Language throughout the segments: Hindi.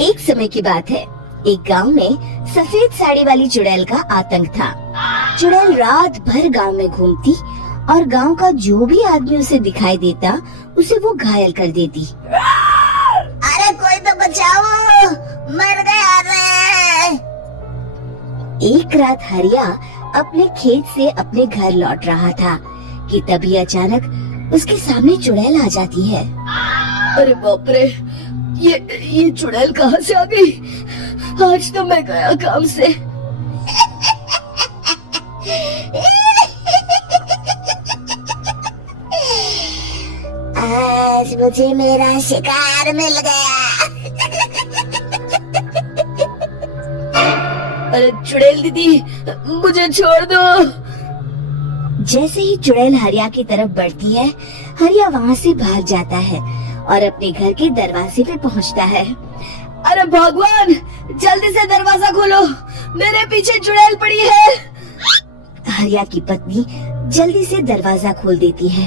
एक समय की बात है। एक गांव में सफेद साड़ी वाली चुड़ैल का आतंक था। चुड़ैल रात भर गांव में घूमती और गांव का जो भी आदमी उसे दिखाई देता उसे वो घायल कर देती। अरे कोई तो बचाओ, मर गया रे। एक रात हरिया अपने खेत से अपने घर लौट रहा था कि तभी अचानक उसके सामने चुड़ैल आ जाती है। अरे बाप रे, ये चुड़ैल कहाँ से आ गई? आज तो मैं गया काम से। आज मुझे मेरा शिकार मिल गया। अरे चुड़ैल दीदी, मुझे छोड़ दो। जैसे ही चुड़ैल हरिया की तरफ बढ़ती है, हरिया वहाँ से भाग जाता है और अपने घर के दरवाजे पे पहुँचता है। अरे भगवान, जल्दी से दरवाजा खोलो, मेरे पीछे चुड़ैल पड़ी है। हरिया की पत्नी जल्दी से दरवाजा खोल देती है।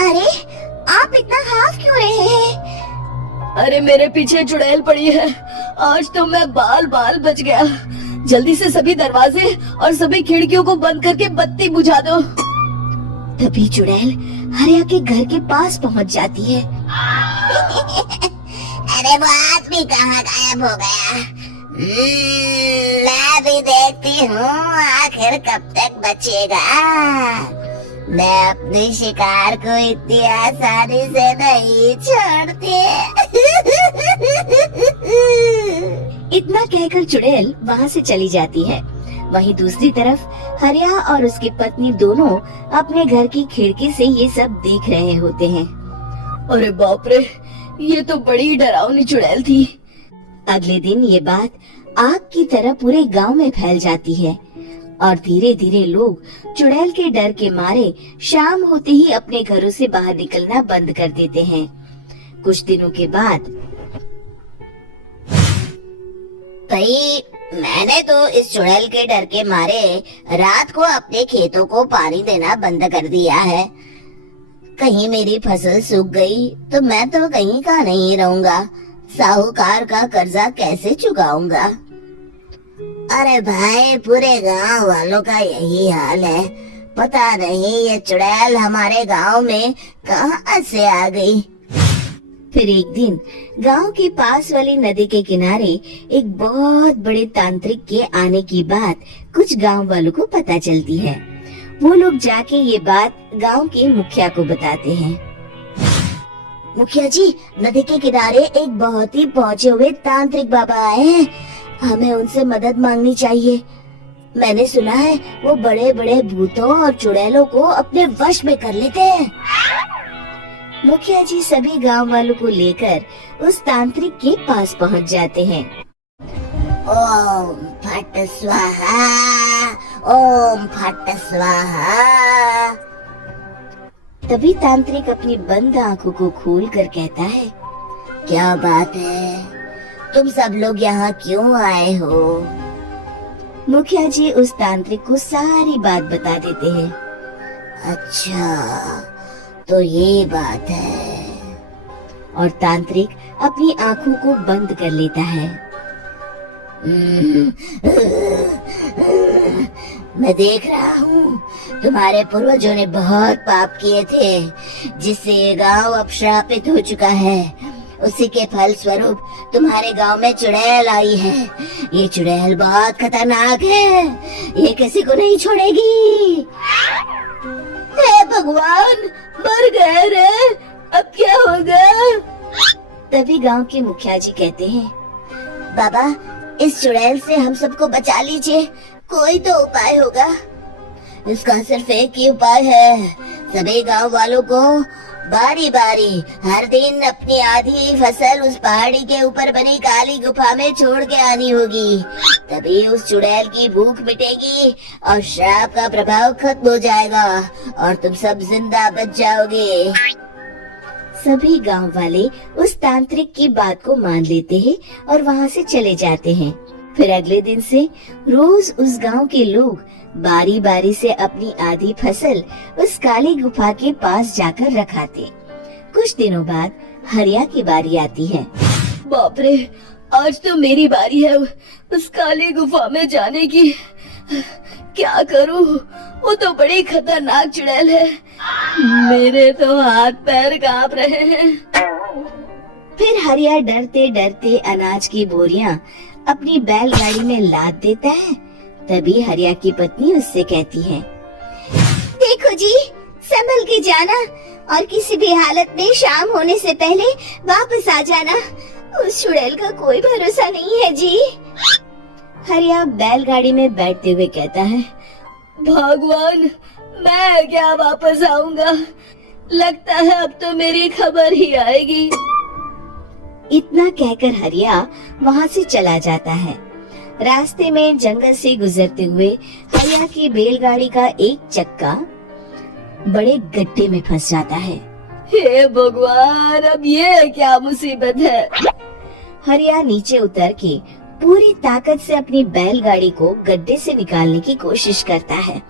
अरे आप इतना हाफ क्यों रहे हैं? अरे मेरे पीछे चुड़ैल पड़ी है, आज तो मैं बाल बच गया। जल्दी से सभी दरवाजे और सभी खिड़कियों को बंद करके बत्ती बुझा दो। तभी चुड़ैल हरिया के घर के पास पहुंच जाती है। अरे वो आदमी कहाँ गायब हो गया? मैं भी देखती हूँ आखिर कब तक बचेगा। मैं अपने शिकार को इतनी आसानी से नहीं छोड़ती। इतना कहकर चुड़ैल वहाँ से चली जाती है। वहीं दूसरी तरफ हरिया और उसकी पत्नी दोनों अपने घर की खिड़की से ये सब देख रहे होते हैं। अरे बाप रे, ये तो बड़ी डरावनी चुड़ैल थी। अगले दिन ये बात आग की तरह पूरे गांव में फैल जाती है और धीरे धीरे लोग चुड़ैल के डर के मारे शाम होते ही अपने घरों से बाहर निकलना बंद कर देते हैं। कुछ दिनों के बाद भाई, मैंने तो इस चुड़ैल के डर के मारे रात को अपने खेतों को पानी देना बंद कर दिया है। कहीं मेरी फसल सूख गई तो मैं तो कहीं का नहीं रहूंगा। साहूकार का कर्जा कैसे चुकाऊंगा? अरे भाई, पूरे गांव वालों का यही हाल है। पता नहीं ये चुड़ैल हमारे गांव में कहां से आ गई। फिर एक दिन गांव के पास वाली नदी के किनारे एक बहुत बड़े तांत्रिक के आने की बात कुछ गांव वालों को पता चलती है। वो लोग जाके ये बात गांव के मुखिया को बताते हैं। मुखिया जी, नदी के किनारे एक बहुत ही पहुंचे हुए तांत्रिक बाबा आए हैं। हमें उनसे मदद मांगनी चाहिए। मैंने सुना है वो बड़े बड़े भूतों और चुड़ैलों को अपने वश में कर लेते हैं। मुखिया जी सभी गांव वालों को लेकर उस तांत्रिक के पास पहुंच जाते हैं। ओम फट स्वाहा, ओम फट स्वाहा। तभी तांत्रिक अपनी बंद आंखों को खोलकर कहता है, क्या बात है? तुम सब लोग यहाँ क्यों आए हो? मुखिया जी उस तांत्रिक को सारी बात बता देते हैं। अच्छा, तो ये बात है। और तांत्रिक अपनी आंखों को बंद कर लेता है। मैं देख रहा हूँ तुम्हारे पूर्वजों ने बहुत पाप किए थे, जिससे ये गांव अब श्रापित हो चुका है। उसी के फल स्वरूप तुम्हारे गांव में चुड़ैल आई है। ये चुड़ैल बहुत खतरनाक है, ये किसी को नहीं छोड़ेगी। हे भगवान, मर गए रे, अब क्या होगा? तभी गांव के मुखिया जी कहते हैं, बाबा, इस चुड़ैल से हम सबको बचा लीजिए। कोई तो उपाय होगा। इसका सिर्फ एक ही उपाय है। सभी गांव वालों को बारी बारी हर दिन अपनी आधी फसल उस पहाड़ी के ऊपर बनी काली गुफा में छोड़ के आनी होगी। तभी उस चुड़ैल की भूख मिटेगी और श्राप का प्रभाव खत्म हो जाएगा और तुम सब जिंदा बच जाओगे। सभी गांव वाले उस तांत्रिक की बात को मान लेते हैं और वहां से चले जाते हैं। फिर अगले दिन से रोज उस गांव के लोग बारी बारी से अपनी आधी फसल उस काली गुफा के पास जाकर रखाते। कुछ दिनों बाद हरिया की बारी आती है। बाप रे, आज तो मेरी बारी है उस काली गुफा में जाने की। क्या करूं? वो तो बड़ी खतरनाक चुड़ैल है। मेरे तो हाथ पैर कांप रहे हैं। फिर हरिया डरते डरते अनाज की बोरियां अपनी बैलगाड़ी में लाद देता है। तभी हरिया की पत्नी उससे कहती है, देखो जी, संभल के जाना और किसी भी हालत में शाम होने से पहले वापस आ जाना। उस चुड़ैल का कोई भरोसा नहीं है जी। हरिया बैलगाड़ी में बैठते हुए कहता है, भगवान, मैं क्या वापस आऊंगा? लगता है अब तो मेरी खबर ही आएगी। इतना कहकर हरिया वहाँ से चला जाता है। रास्ते में जंगल से गुजरते हुए हरिया की बैलगाड़ी का एक चक्का बड़े गड्ढे में फंस जाता है। हे भगवान, अब ये क्या मुसीबत है? हरिया नीचे उतर के पूरी ताकत से अपनी बैलगाड़ी को गड्ढे से निकालने की कोशिश करता है।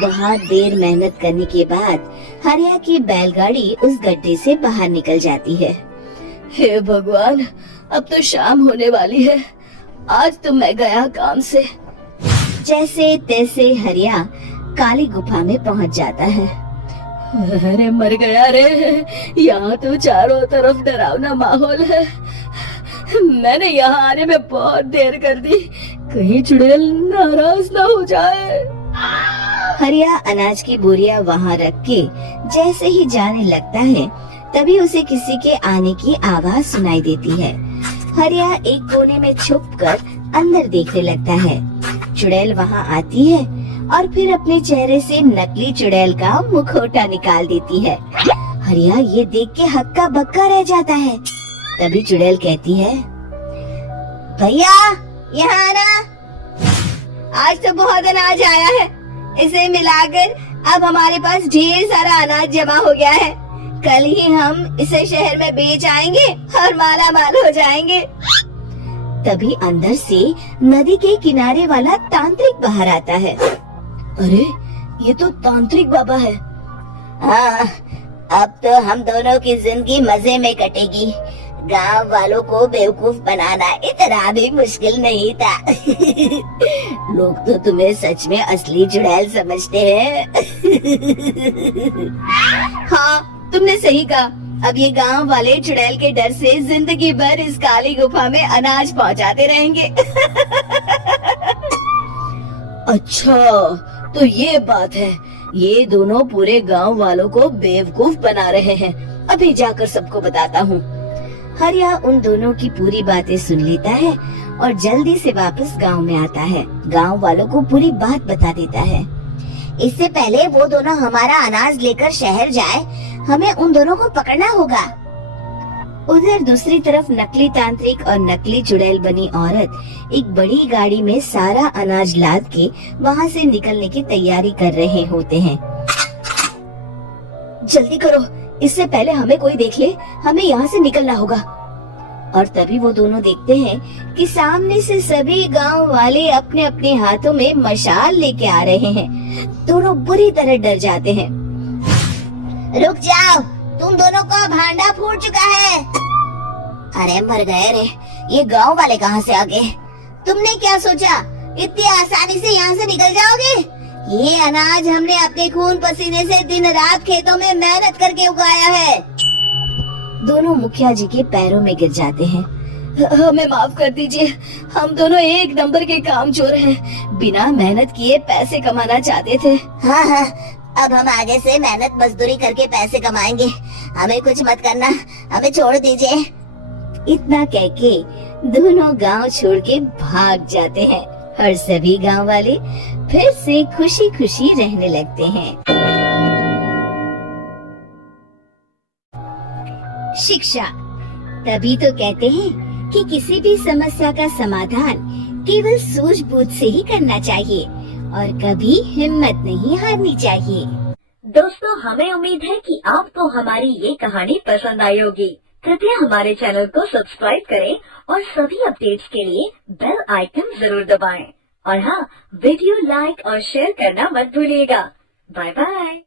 बहुत देर मेहनत करने के बाद हरिया की बैलगाड़ी उस गड्ढे से बाहर निकल जाती है। हे भगवान, अब तो शाम होने वाली है। आज तो मैं गया काम से। जैसे तैसे हरिया काली गुफा में पहुंच जाता है। अरे मर गया रे, यहाँ तो चारों तरफ डरावना माहौल है। मैंने यहाँ आने में बहुत देर कर दी, कहीं चुड़ैल नाराज ना हो जाए। हरिया अनाज की बोरियां वहाँ रख के जैसे ही जाने लगता है, तभी उसे किसी के आने की आवाज सुनाई देती है। हरिया एक कोने में छुपकर अंदर देखने लगता है। चुड़ैल वहाँ आती है और फिर अपने चेहरे से नकली चुड़ैल का मुखौटा निकाल देती है। हरिया ये देख के हक्का बक्का रह जाता है। तभी चुड़ैल कहती है, भैया यहाँ आना, आज तो बहुत अनाज आया है। इसे मिलाकर अब हमारे पास ढेर सारा अनाज जमा हो गया है। कल ही हम इसे शहर में बेच आएंगे और माला माल हो जाएंगे। तभी अंदर से नदी के किनारे वाला तांत्रिक बाहर आता है। अरे, ये तो तांत्रिक बाबा है। हाँ, अब तो हम दोनों की जिंदगी मजे में कटेगी। गांव वालों को बेवकूफ बनाना इतना भी मुश्किल नहीं था। लोग तो तुम्हें सच में असली चुड़ैल समझते हैं। हाँ, तुमने सही कहा। अब ये गांव वाले चुड़ैल के डर से जिंदगी भर इस काली गुफा में अनाज पहुंचाते रहेंगे। अच्छा, तो ये बात है। ये दोनों पूरे गांव वालों को बेवकूफ बना रहे हैं। अभी जाकर सबको बताता हूँ। हरिया उन दोनों की पूरी बातें सुन लेता है और जल्दी से वापस गांव में आता है। गांव वालों को पूरी बात बता देता है। इससे पहले वो दोनों हमारा अनाज लेकर शहर जाए, हमें उन दोनों को पकड़ना होगा। उधर दूसरी तरफ नकली तांत्रिक और नकली चुड़ैल बनी औरत एक बड़ी गाड़ी में सारा अनाज लाद के वहाँ से निकलने की तैयारी कर रहे होते हैं। जल्दी करो, इससे पहले हमें कोई देख ले। हमें यहाँ से निकलना होगा। और तभी वो दोनों देखते हैं कि सामने से सभी गांव वाले अपने अपने हाथों में मशाल लेके आ रहे हैं। दोनों बुरी तरह डर जाते हैं। रुक जाओ, तुम दोनों का भांडा फूट चुका है। अरे मर गए रे, ये गांव वाले कहाँ से आ गए? तुमने क्या सोचा इतनी आसानी से यहाँ से निकल जाओगे? ये अनाज हमने अपने खून पसीने से दिन रात खेतों में मेहनत करके उगाया है। दोनों मुखिया जी के पैरों में गिर जाते हैं। हमें माफ कर दीजिए, हम दोनों एक नंबर के कामचोर हैं। बिना मेहनत किए पैसे कमाना चाहते थे। हाँ हाँ, अब हम आगे से मेहनत मजदूरी करके पैसे कमाएंगे। हमें कुछ मत करना, हमें छोड़ दीजिए। इतना कह के दोनों गांव छोड़ के भाग जाते हैं और सभी गांव वाले फिर से खुशी खुशी रहने लगते हैं। शिक्षा। तभी तो कहते हैं कि किसी भी समस्या का समाधान केवल सूझबूझ से ही करना चाहिए और कभी हिम्मत नहीं हारनी चाहिए। दोस्तों, हमें उम्मीद है कि आपको हमारी ये कहानी पसंद आई होगी। कृपया हमारे चैनल को सब्सक्राइब करें और सभी अपडेट्स के लिए बेल आइकन जरूर दबाएं। और हाँ, वीडियो लाइक और शेयर करना मत भूलिएगा। Bye bye.